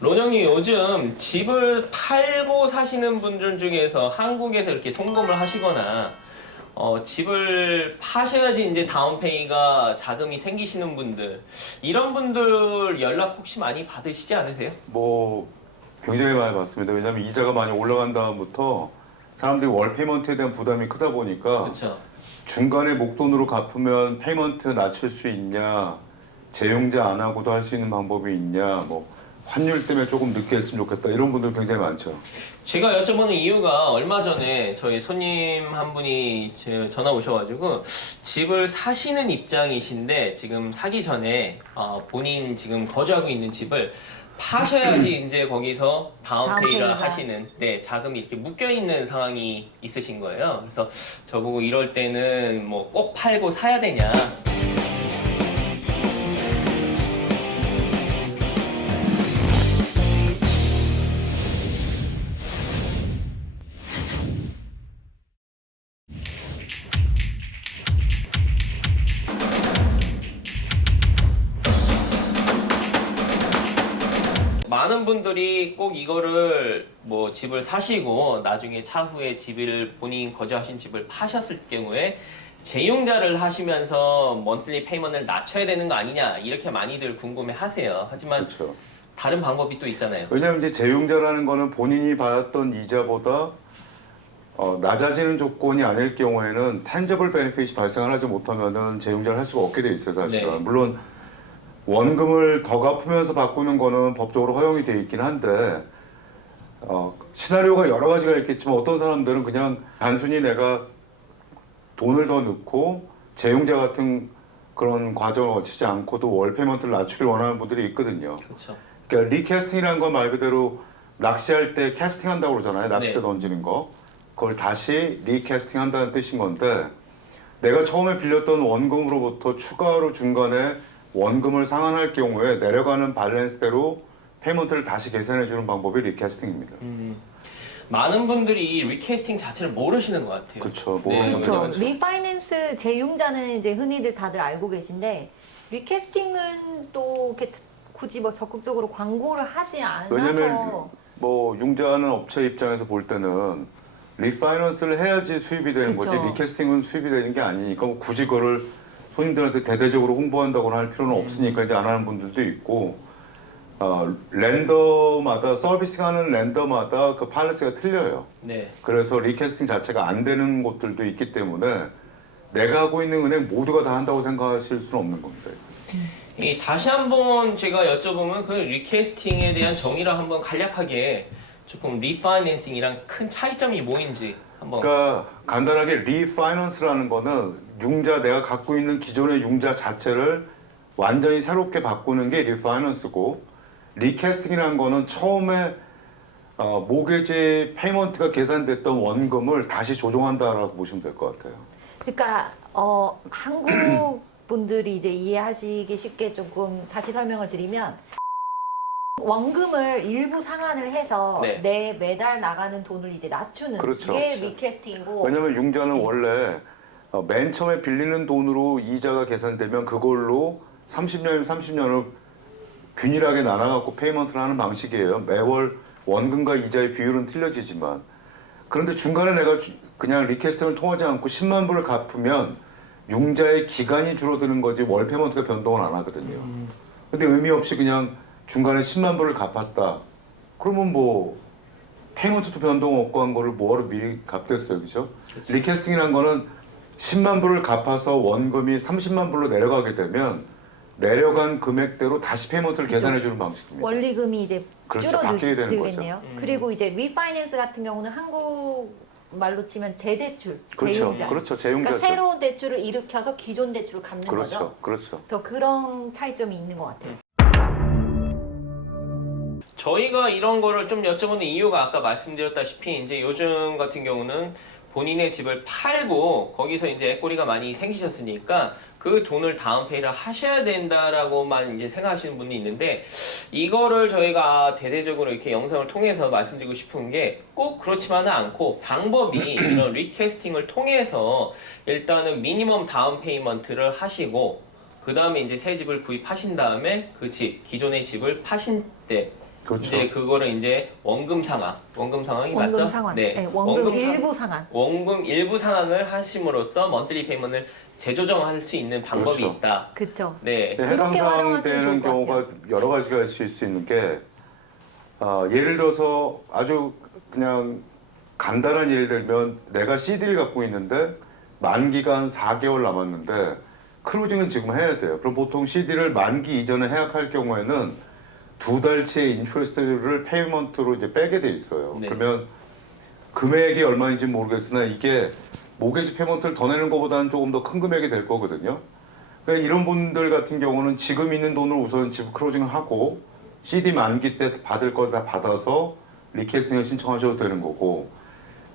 론영님 요즘 집을 팔고 사시는 분들 중에서 한국에서 이렇게 송금을 하시거나 집을 파셔야지 이제 다운페이가 자금이 생기시는 분들 이런 분들 연락 혹시 많이 받으시지 않으세요? 뭐 굉장히 많이 받습니다. 왜냐하면 이자가 많이 올라간 다음부터 사람들이 월 페이먼트에 대한 부담이 크다 보니까 그렇죠. 중간에 목돈으로 갚으면 페이먼트 낮출 수 있냐, 재용자 안 하고도 할 수 있는 방법이 있냐, 뭐 환율 때문에 조금 늦게 했으면 좋겠다 이런 분들 굉장히 많죠. 제가 여쭤보는 이유가 얼마 전에 저희 손님 한 분이 전화 오셔가지고 집을 사시는 입장이신데 지금 사기 전에 본인 지금 거주하고 있는 집을 파셔야지 이제 거기서 다운페이를 다운페이가. 하시는 자금이 이렇게 묶여 있는 상황이 있으신 거예요. 그래서 저보고 이럴 때는 뭐 꼭 팔고 사야 되냐. 많은 분들이 꼭 이거를 뭐 집을 사시고 나중에 차후에 집을 본인 거주하신 집을 파셨을 경우에 재용자를 하시면서 먼틀리 페이먼트를 낮춰야 되는 거 아니냐 이렇게 많이들 궁금해 하세요. 하지만 그렇죠. 다른 방법이 또 있잖아요. 왜냐하면 이제 재용자라는 거는 본인이 받았던 이자보다 낮아지는 조건이 아닐 경우에는 탄저블 베네핏이 발생을 하지 못하면은 재용자를 할 수가 없게 돼 있어요, 사실은. 네. 물론 원금을 더 갚으면서 바꾸는 거는 법적으로 허용이 돼 있긴 한데 시나리오가 여러 가지가 있겠지만 어떤 사람들은 그냥 단순히 내가 돈을 더 넣고 재용자 같은 그런 과정을 거치지 않고도 월 페이먼트를 낮추길 원하는 분들이 있거든요. 그렇죠. 그러니까 리캐스팅이라는 건 말 그대로 낚시할 때 캐스팅한다고 그러잖아요. 낚싯대 네. 던지는 거. 그걸 다시 리캐스팅한다는 뜻인 건데 내가 처음에 빌렸던 원금으로부터 추가로 중간에 원금을 상환할 경우에 내려가는 밸런스대로 페이먼트를 다시 계산해주는 방법이 리캐스팅입니다. 많은 분들이 리캐스팅 자체를 모르시는 것 같아요. 그렇죠. 네, 모르는 그렇죠. 거죠. 리파이낸스 재융자는 이제 흔히들 다들 알고 계신데 리캐스팅은 또 이렇게 굳이 뭐 적극적으로 광고를 하지 않아서 왜냐면 뭐 융자하는 업체 입장에서 볼 때는 리파이낸스를 해야지 수입이 되는 거지 그쵸. 리캐스팅은 수입이 되는 게 아니니까 뭐 굳이 그거를 손님들한테 대대적으로 홍보한다거나 할 필요는 없으니까 이제 안 하는 분들도 있고 랜더마다 서비스하는 랜더마다 그 팔레스가 틀려요. 네. 그래서 리캐스팅 자체가 안 되는 곳들도 있기 때문에 내가 하고 있는 은행 모두가 다 한다고 생각하실 수는 없는 겁니다. 다시 한번 제가 여쭤보면 그 리캐스팅에 대한 정의를 한번 간략하게 조금 리파이낸싱이랑 큰 차이점이 뭐인지 한번. 그러니까 간단하게 리파이낸스라는 거는 융자 내가 갖고 있는 기존의 융자 자체를 완전히 새롭게 바꾸는 게 리파이낸스고 리캐스팅이라는 거는 처음에 모게지 페이먼트가 계산됐던 원금을 다시 조정한다라고 보시면 될 것 같아요. 그러니까 한국 분들이 이제 이해하시기 쉽게 조금 다시 설명을 드리면 원금을 일부 상환을 해서 네. 내 매달 나가는 돈을 이제 낮추는 그렇죠. 게 리캐스팅이고 왜냐하면 융자는 네. 원래 맨 처음에 빌리는 돈으로 이자가 계산되면 그걸로 30년이면 30년을 균일하게 나눠갖고 페이먼트를 하는 방식이에요. 매월 원금과 이자의 비율은 틀려지지만 그런데 중간에 내가 그냥 리캐스팅을 통하지 않고 10만 불을 갚으면 융자의 기간이 줄어드는 거지 월 페이먼트가 변동을 안 하거든요. 근데 의미 없이 그냥 중간에 10만 불을 갚았다. 그러면 뭐 페이먼트도 변동 없고 한 거를 뭐하러 미리 갚겠어요, 그죠? 리캐스팅이라는 거는 10만 불을 갚아서 원금이 30만 불로 내려가게 되면 내려간 금액대로 다시 페이먼트를 계산해주는 방식입니다. 원리금이 이제 그렇죠. 바뀌게 되는 줄어들겠네요. 그리고 이제 리파이낸스 같은 경우는 한국 말로 치면 재대출, 그렇죠, 재융자. 그렇죠, 재융자죠. 그러니까 새로운 대출을 일으켜서 기존 대출을 갚는 그렇죠, 거죠. 그렇죠. 그래서 그런 차이점이 있는 것 같아요. 저희가 이런 거를 좀 여쭤보는 이유가 아까 말씀드렸다시피 이제 요즘 같은 경우는 본인의 집을 팔고 거기서 이제 애꼬리가 많이 생기셨으니까 그 돈을 다운페이를 하셔야 된다라고만 이제 생각하시는 분이 있는데 이거를 저희가 대대적으로 이렇게 영상을 통해서 말씀드리고 싶은 게 꼭 그렇지만은 않고 방법이 이런 리캐스팅을 통해서 일단은 미니멈 다운페이먼트를 하시고 그 다음에 이제 새 집을 구입하신 다음에 그 집, 기존의 집을 파신 때 그렇죠. 이제 그거를 이제 원금 상환이 원금 맞죠? 상환. 네. 네, 원금 상- 일부 상환. 원금 일부 상환을 하심으로써 먼들리 페이먼트를 재조정할 수 있는 방법이 그렇죠. 있다. 그렇죠. 네. 해당 그렇게 사항 활용하시면 되는 좋을 것 경우가 여러 가지가 있을 수 있는 게 예를 들어서 아주 그냥 간단한 예를 들면 내가 CD를 갖고 있는데 만기가 한 4개월 남았는데 크루징은 지금 해야 돼요. 그럼 보통 CD를 만기 이전에 해약할 경우에는 2달치의 인트레스트를 페이먼트로 이제 빼게 돼 있어요. 네. 그러면 금액이 얼마인지 모르겠으나 이게 모게지 페이먼트를 더 내는 것보다는 조금 더 큰 금액이 될 거거든요. 그러니까 이런 분들 같은 경우는 지금 있는 돈을 우선 지금 크로징을 하고 CD 만기 때 받을 거 다 받아서 리퀘스팅을 신청하셔도 되는 거고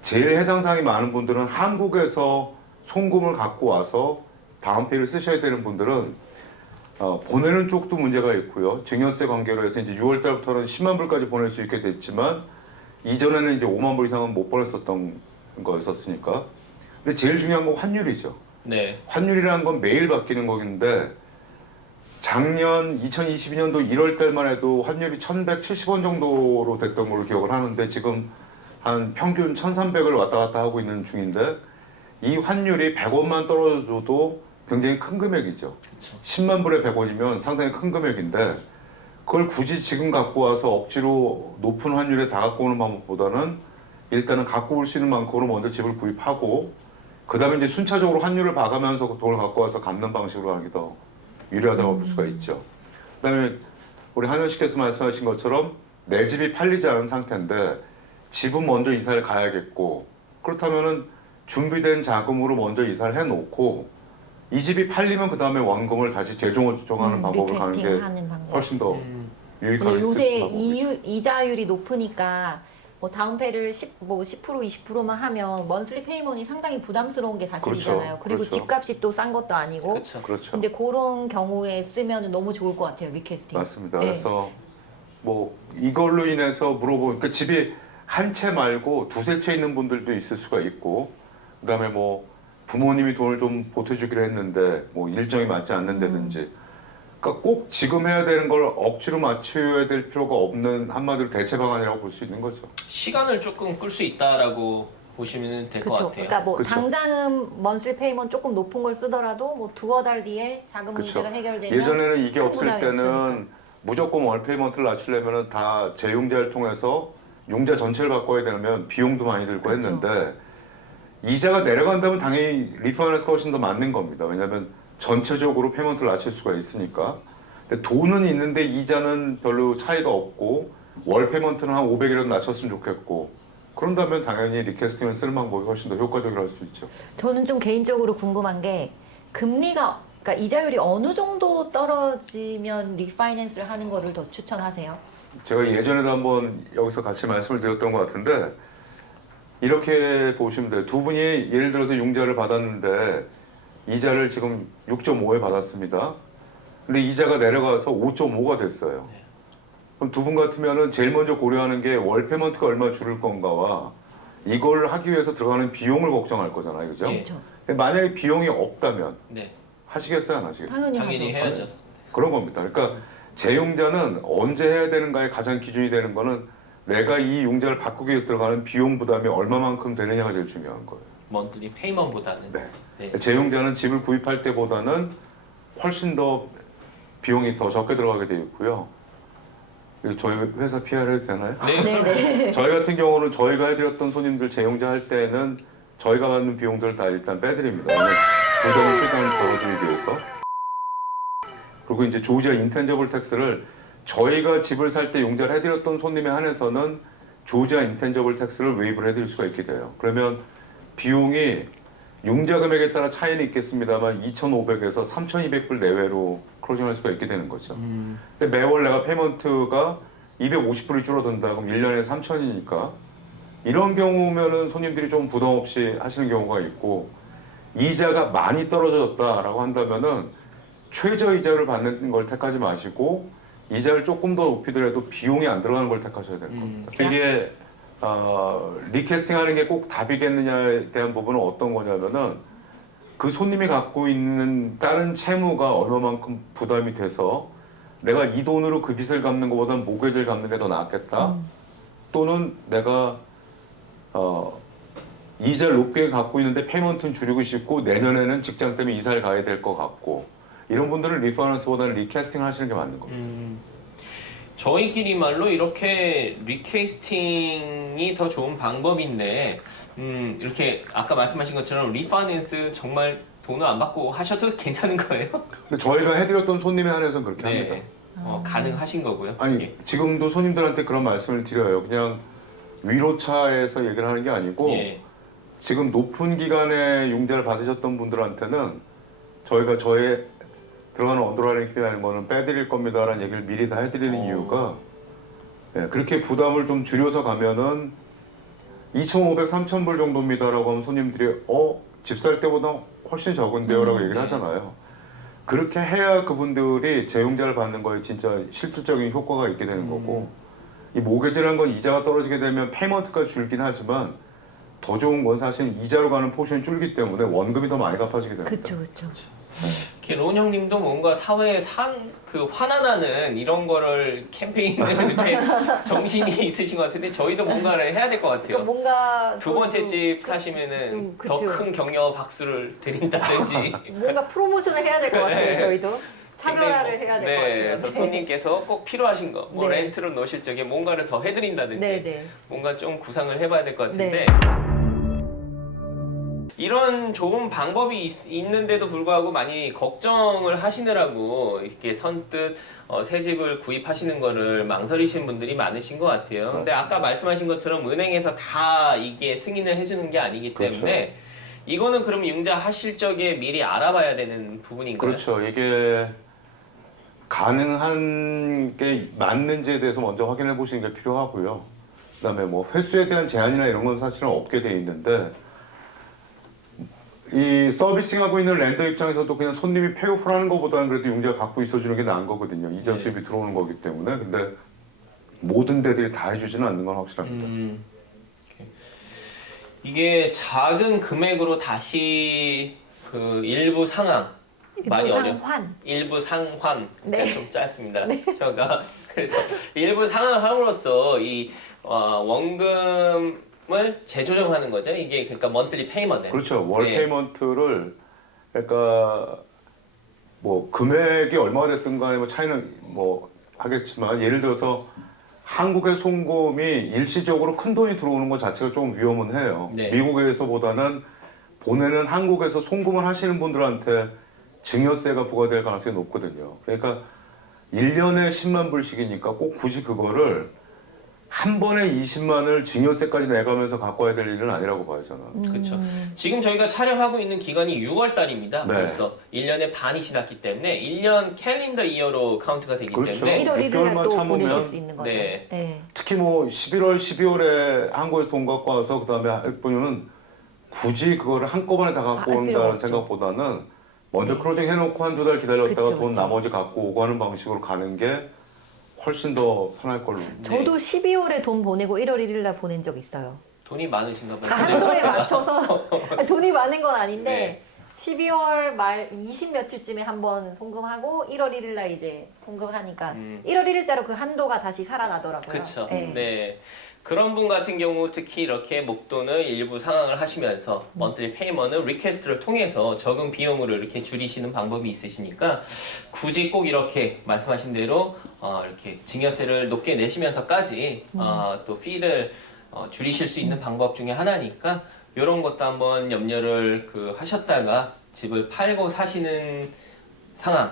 제일 해당 사항이 많은 분들은 한국에서 송금을 갖고 와서 다음 페이를 쓰셔야 되는 분들은 보내는 쪽도 문제가 있고요. 증여세 관계로 해서 이제 6월 달부터는 10만 불까지 보낼 수 있게 됐지만 이전에는 이제 5만 불 이상은 못 보냈었던 거였었으니까. 근데 제일 중요한 건 환율이죠. 네. 환율이라는 건 매일 바뀌는 거긴데 작년 2022년도 1월 달만 해도 환율이 1,170원 정도로 됐던 걸로 기억을 하는데 지금 한 평균 1,300을 왔다 갔다 하고 있는 중인데 이 환율이 100원만 떨어져도 굉장히 큰 금액이죠. 그렇죠. 10만 불에 100원이면 상당히 큰 금액인데 그걸 굳이 지금 갖고 와서 억지로 높은 환율에 다 갖고 오는 방법보다는 일단은 갖고 올 수 있는 만큼으로 먼저 집을 구입하고 그 다음에 이제 순차적으로 환율을 봐가면서 그 돈을 갖고 와서 갚는 방식으로 하는 게 더 유리하다고 볼 수가 있죠. 그 다음에 우리 한현 씨께서 말씀하신 것처럼 내 집이 팔리지 않은 상태인데 집은 먼저 이사를 가야겠고 그렇다면은 준비된 자금으로 먼저 이사를 해놓고 이 집이 팔리면 그 다음에 원금을 다시 재조정하는 방법을 가는 게 리퀘스팅하는 방법. 훨씬 더 음. 유익하게 근데 쓸 요새 수 있는 방법이죠. 이자율이 높으니까 뭐 다운페이를 10, 20%만 하면 먼슬리 페이먼이 상당히 부담스러운 게 사실이잖아요. 그렇죠. 그리고 그렇죠. 집값이 또 싼 것도 아니고. 그렇죠. 그렇죠. 근데 그런 경우에 쓰면 너무 좋을 것 같아요. 리퀘스팅. 맞습니다. 네. 그래서 뭐 이걸로 인해서 물어보니까 집이 한 채 말고 두세 채 있는 분들도 있을 수가 있고 그다음에 뭐 부모님이 돈을 좀 보태주기로 했는데 뭐 일정이 맞지 않는다든지 그러니까 꼭 지금 해야 되는 걸 억지로 맞춰야 될 필요가 없는 한마디로 대체 방안이라고 볼 수 있는 거죠. 시간을 조금 끌 수 있다라고 보시면 될 것 그렇죠. 같아요. 그러니까 뭐 그쵸. 당장은 먼슬리 페이먼 조금 높은 걸 쓰더라도 뭐 두어 달 뒤에 자금 그쵸. 문제가 해결되면 예전에는 이게 큰 없을 부담이 때는 없으니까. 무조건 월 페이먼트를 낮추려면 다 재융자를 통해서 융자 전체를 바꿔야 되면 비용도 많이 들고 그쵸. 했는데 이자가 내려간다면 당연히 리파이낸스가 훨씬 더 맞는 겁니다. 왜냐하면 전체적으로 페이먼트를 낮출 수가 있으니까. 근데 돈은 있는데 이자는 별로 차이가 없고 월 페이먼트는 한 500이라도 낮췄으면 좋겠고 그런다면 당연히 리퀘스팅을 쓰는 방법이 훨씬 더 효과적이라 할 수 있죠. 저는 좀 개인적으로 궁금한 게 금리가 그러니까 이자율이 어느 정도 떨어지면 리파이낸스를 하는 거를 더 추천하세요? 제가 예전에도 한번 여기서 같이 말씀을 드렸던 것 같은데 이렇게 보시면 돼요. 두 분이 예를 들어서 융자를 받았는데 이자를 지금 6.5에 받았습니다. 근데 이자가 내려가서 5.5가 됐어요. 그럼 두 분 같으면은 제일 먼저 고려하는 게 월 페이먼트가 얼마 줄을 건가와 이걸 하기 위해서 들어가는 비용을 걱정할 거잖아요. 그죠? 예. 그렇죠. 근데 만약에 비용이 없다면 네. 하시겠어요? 안 하시겠어요? 당연히 당연히 하죠. 해야죠. 그런 겁니다. 그러니까 재융자는 언제 해야 되는가의 가장 기준이 되는 거는 내가 이 융자를 바꾸기 위해서 들어가는 비용 부담이 얼마만큼 되느냐가 제일 중요한 거예요. 먼들리 페이먼보다는. 네. 네. 재융자는 집을 구입할 때보다는 훨씬 더 비용이 더 적게 들어가게 되어 있고요. 이거 저희 회사 PR 해도 되나요? 네. 네네. 저희 같은 경우는 저희가 해드렸던 손님들 재용자 할 때는 저희가 받는 비용들을 다 일단 빼드립니다. 부담을 최대한 덜어주기 위해서. 그리고 이제 조지아 인텐저블 텍스를 저희가 집을 살 때 용자를 해드렸던 손님에 한해서는 조지아 인텐저블 텍스를 웨이브를 해드릴 수가 있게 돼요. 그러면 비용이 융자 금액에 따라 차이는 있겠습니다만 2,500에서 3,200불 내외로 크로징할 수가 있게 되는 거죠. 근데 매월 내가 페이먼트가 250불이 줄어든다 그럼 1년에 3,000이니까 이런 경우면은 손님들이 좀 부담 없이 하시는 경우가 있고 이자가 많이 떨어졌다라고 한다면은 최저 이자를 받는 걸 택하지 마시고 이자를 조금 더 높이더라도 비용이 안 들어가는 걸 택하셔야 될 겁니다. 이게 리캐스팅 하는 게 꼭 답이겠느냐에 대한 부분은 어떤 거냐면은 그 손님이 갖고 있는 다른 채무가 얼마만큼 부담이 돼서 내가 이 돈으로 그 빚을 갚는 것보다는 모기지를 갚는 게 더 낫겠다. 또는 내가 이자를 높게 갖고 있는데 페이먼트는 줄이고 싶고 내년에는 직장 때문에 이사를 가야 될 것 같고 이런 분들은 리파이낸스보다는 리캐스팅을 하시는 게 맞는 겁니다. 저희끼리 말로 이렇게 리캐스팅이 더 좋은 방법인데 이렇게 아까 말씀하신 것처럼 리파이낸스 정말 돈을 안 받고 하셔도 괜찮은 거예요? 근데 저희가 해드렸던 손님에 한해서는 그렇게 네. 합니다. 가능하신 거고요. 아니 예. 지금도 손님들한테 그런 말씀을 드려요. 그냥 위로차에서 얘기를 하는 게 아니고 예. 지금 높은 기간에 융자를 받으셨던 분들한테는 저희가 저의 들어가는 언더라이팅 피라는 거는 빼드릴 겁니다라는 얘기를 미리 다 해드리는 이유가 그렇게 부담을 좀 줄여서 가면은 2,500, 3,000불 정도입니다라고 하면 손님들이 집 살 때보다 훨씬 적은데요라고 얘기를 하잖아요. 그렇게 해야 그분들이 재융자를 받는 거에 진짜 실질적인 효과가 있게 되는 거고 이 모기지라는 건 이자가 떨어지게 되면 페이먼트가 줄긴 하지만 더 좋은 건 사실 이자로 가는 포션이 줄기 때문에 원금이 더 많이 갚아지게 됩니다. 그렇죠. 이렇게 론 형님도 뭔가 사회에 환원하는 이런 거를 캠페인을 이렇게 정신이 있으신 것 같은데 저희도 뭔가를 해야 될 것 같아요. 그러니까 뭔가 두 번째 집 사시면은 좀 더 그쵸. 큰 격려 박수를 드린다든지 뭔가 프로모션을 해야 될 것 같아요. 네. 저희도 차별화를 해야 될 것 같아요. 그래서 손님께서 꼭 필요하신 거, 뭐 네. 렌트로 놓으실 적에 뭔가를 더 해드린다든지 네네. 뭔가 좀 구상을 해봐야 될 것 같은데 네. 이런 좋은 방법이 있는데도 불구하고 많이 걱정을 하시느라고 이렇게 선뜻 새 집을 구입하시는 거를 망설이시는 분들이 많으신 것 같아요. 근데 아까 말씀하신 것처럼 은행에서 다 이게 승인을 해주는 게 아니기 때문에 그렇죠. 이거는 그럼 융자 하실 적에 미리 알아봐야 되는 부분인가요? 그렇죠. 이게 가능한 게 맞는지에 대해서 먼저 확인해 보시는 게 필요하고요. 그다음에 뭐 횟수에 대한 제한이나 이런 건 사실은 없게 돼 있는데 이 서비싱하고 있는 랜더 입장에서도 그냥 손님이 페이오프를 하는 것보다는 그래도 융자가 갖고 있어주는 게 나은 거거든요. 이자 네. 수입이 들어오는 거기 때문에. 근데 모든 데들이 다 해주지는 않는 건 확실합니다. 오케이. 이게 작은 금액으로 다시 그 일부 상환 많이 어려워. 상환. 일부 상환 네. 좀 짧습니다. 혀가 그래서 일부 상환을 함으로써 이 원금을 재조정하는 거죠. 이게 그러니까 먼틀리 페이먼트. 그렇죠. 월 네. 페이먼트를 그러니까 뭐 금액이 얼마가 됐든 간에 뭐 차이는 뭐 하겠지만 예를 들어서 한국의 송금이 일시적으로 큰 돈이 들어오는 것 자체가 좀 위험은 해요. 네. 미국에서보다는 보내는 한국에서 송금을 하시는 분들한테 증여세가 부과될 가능성이 높거든요. 그러니까 1년에 10만 불씩이니까 꼭 굳이 그거를 한 번에 20만을 증여세까지 내가면서 갖고 와야 될 일은 아니라고 봐요, 저는. 그렇죠. 지금 저희가 촬영하고 있는 기간이 6월 달입니다. 네. 벌써 1년의 반이 지났기 때문에 1년 캘린더 이어로 카운트가 되기 그렇죠. 때문에 1월 1일에 6개월만 또 참으면 보내실 수 있는 거죠. 네. 네. 특히 뭐 11월, 12월에 한국에서 돈 갖고 와서 그 다음에 할 분은 굳이 그거를 한꺼번에 다 갖고 할 필요가 온다는 없죠. 생각보다는 먼저 크로징 해놓고 한두 달 기다렸다가 그쵸, 돈 그쵸. 나머지 갖고 오고 하는 방식으로 가는 게 훨씬 더 편할 걸로. 저도 12월에 돈 보내고 1월 1일 날 보낸 적 있어요. 돈이 많으신가 봐요. 한도에 맞춰서 돈이 많은 건 아닌데 네. 12월 말 20 며칠쯤에 한번 송금하고 1월 1일 날 이제 송금하니까 1월 1일자로 그 한도가 다시 살아나더라고요. 그렇죠. 네. 네. 그런 분 같은 경우 특히 이렇게 목돈을 일부 상환을 하시면서 먼틀리 페이먼은 리퀘스트를 통해서 적은 비용으로 이렇게 줄이시는 방법이 있으시니까 굳이 꼭 이렇게 말씀하신 대로 이렇게 증여세를 높게 내시면서까지 또 피를 줄이실 수 있는 방법 중에 하나니까 이런 것도 한번 염려를 하셨다가 집을 팔고 사시는 상황.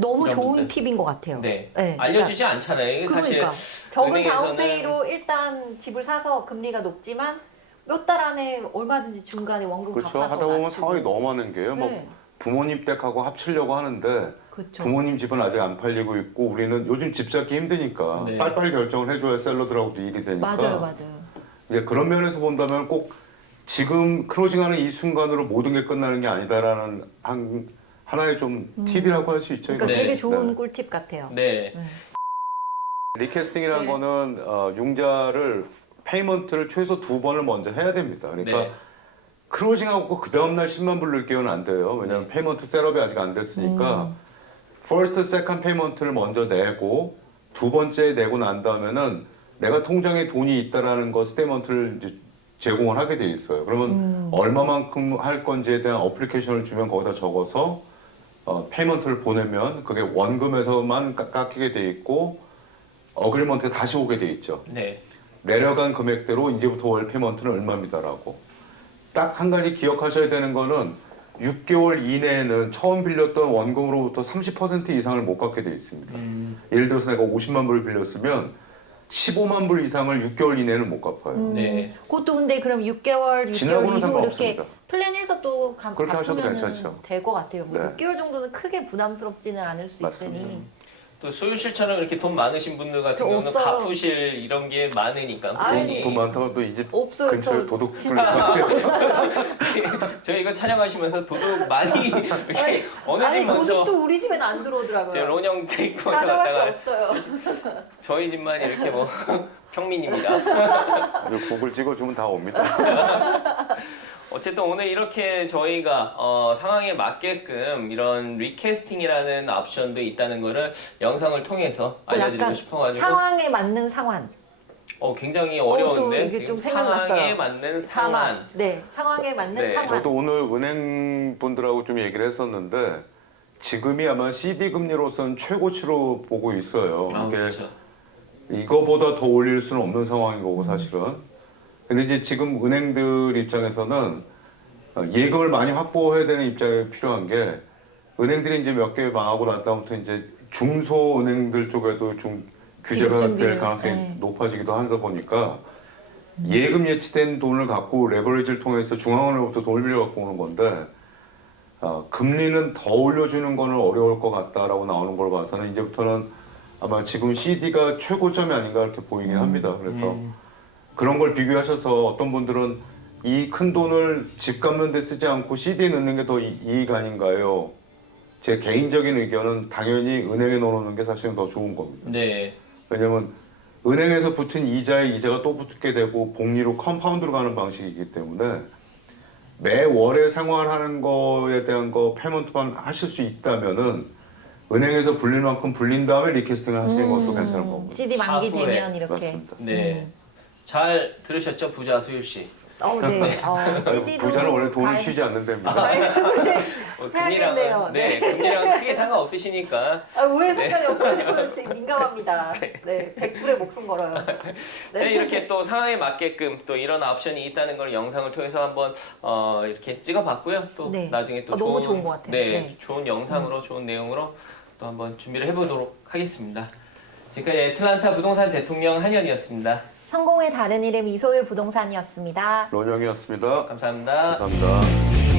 너무 이런 좋은 분들. 팁인 것 같아요. 네. 네, 알려주지 않잖아요. 이게 사실 그러니까 적은 은행에서는- 다운페이로 일단 집을 사서 금리가 높지만 몇 달 안에 얼마든지 중간에 원금 그렇죠. 갚아서 하다 보면 낮추고. 상황이 너무 많은 게요. 뭐 네. 부모님 댁하고 합치려고 하는데 그렇죠. 부모님 집은 아직 안 팔리고 있고 우리는 요즘 집 잡기 힘드니까 네. 빨리빨리 결정을 해줘야 셀러들하고도 일이 되니까. 맞아요. 이제 그런 면에서 본다면 꼭 지금 크로징하는 이 순간으로 모든 게 끝나는 게 아니다라는 하나의 좀 팁이라고 할 수 있죠. 그러니까 네. 되게 좋은 네. 꿀팁 같아요. 네. 리캐스팅이라는 네. 거는 융자를 페이먼트를 최소 2번을 먼저 해야 됩니다. 그러니까 네. 크로징하고 그 다음 날 10만 불 넣을게요는 안 돼요. 왜냐하면 네. 페이먼트 셋업이 아직 안 됐으니까 first, second payment를 먼저 내고 두 번째 내고 난 다음에는 내가 통장에 돈이 있다라는 거 스테이먼트를 이제 제공을 하게 돼 있어요. 그러면 얼마만큼 할 건지에 대한 어플리케이션을 주면 거기다 적어서 페이먼트를 보내면 그게 원금에서만 깎이게 돼 있고 어그리먼트가 다시 오게 돼 있죠. 네. 내려간 금액대로 이제부터 월 페이먼트는 얼마입니다라고. 딱 한 가지 기억하셔야 되는 거는 6개월 이내에는 처음 빌렸던 원금으로부터 30% 이상을 못 갚게 돼 있습니다. 예를 들어서 내가 50만 불을 빌렸으면 15만 불 이상을 6개월 이내는 못 갚아요. 네. 그것도 근데 그럼 6개월, 6개월 지나고는 이후 이렇게 상관없습니다. 플랜해서 또 그렇게 하셔도 괜찮죠. 될 것 같아요. 뭐 네. 6개월 정도는 크게 부담스럽지는 않을 수 맞습니다. 있으니. 또 소유 씨처럼 이렇게 돈 많으신 분들 같은 저 경우는 없어요. 갚으실 이런 게 많으니까 아이, 돈이. 돈 많다고 또 이 집 없어요. 근처에 저 도둑 진짜. 뚫리고 저희 이거 촬영하시면서 도둑 많이 이렇게 어느 아니 집 먼저 도둑도 우리 집에는 안 제 들어오더라고요. 론형 테이크 먼저 가져갈 거 갔다가 없어요. 저희 집만 이렇게 뭐 평민입니다. 구글 찍어주면 다 옵니다. 어쨌든 오늘 이렇게 저희가 상황에 맞게끔 이런 리캐스팅이라는 옵션도 있다는 거를 영상을 통해서 알려드리고 약간 싶어가지고 상황에 맞는 상환. 굉장히 또 어려운데 이게 지금 좀 생각났어요. 상황에 맞는 상환. 네, 상황에 맞는 네, 상환. 저도 오늘 은행 분들하고 좀 얘기를 했었는데 지금이 아마 CD 금리로서는 최고치로 보고 있어요. 아, 이게 그렇죠. 이거보다 더 올릴 수는 없는 상황인 거고 사실은. 근데 이제 지금 은행들 입장에서는 예금을 많이 확보해야 되는 입장이 필요한 게 은행들이 이제 몇 개 망하고 난 다음부터 이제 중소 은행들 쪽에도 좀 규제가 될 준비를, 가능성이 네. 높아지기도 하다 보니까 예금 예치된 돈을 갖고 레버리지를 통해서 중앙은행으로부터 돈을 빌려 갖고 오는 건데 금리는 더 올려주는 거는 어려울 것 같다라고 나오는 걸 봐서는 이제부터는 아마 지금 CD가 최고점이 아닌가 이렇게 보이긴 합니다. 그래서 그런 걸 비교하셔서 어떤 분들은 이 큰 돈을 집 갚는 데 쓰지 않고 CD에 넣는 게 더 이익 아닌가요? 제 개인적인 의견은 당연히 은행에 넣어놓는 게 사실은 더 좋은 겁니다. 네. 왜냐면 은행에서 붙은 이자에 이자가 또 붙게 되고 복리로 컴파운드로 가는 방식이기 때문에 매월에 생활하는 거에 대한 거 페이먼트만 하실 수 있다면은 은행에서 불릴 만큼 불린 다음에 리캐스팅을 하시는 것도 괜찮은 겁니다. CD 만기 차후에. 되면 이렇게. 맞습니다. 네. 잘 들으셨죠, 부자 소율 씨? 네. CD도 부자는 원래 돈을 쉬지 않는 데입니다. 해야겠네요. 네, 금리랑 크게 상관 없으시니까. 왜 상관이 없어요? 저는 되게 민감합니다. 네, 100불에 목숨 걸어요. 제가 이렇게 또 상황에 맞게끔 또 이런 옵션이 있다는 걸 영상을 통해서 한번 이렇게 찍어봤고요. 또 네. 나중에 또 너무 좋은 것 같아요. 네, 네. 좋은 영상으로 좋은 내용으로 또 한번 준비를 해보도록 하겠습니다. 지금까지 애틀란타 부동산 대통령 한현이었습니다. 성공의 다른 이름 이소율 부동산이었습니다. 론영이었습니다. 감사합니다. 감사합니다.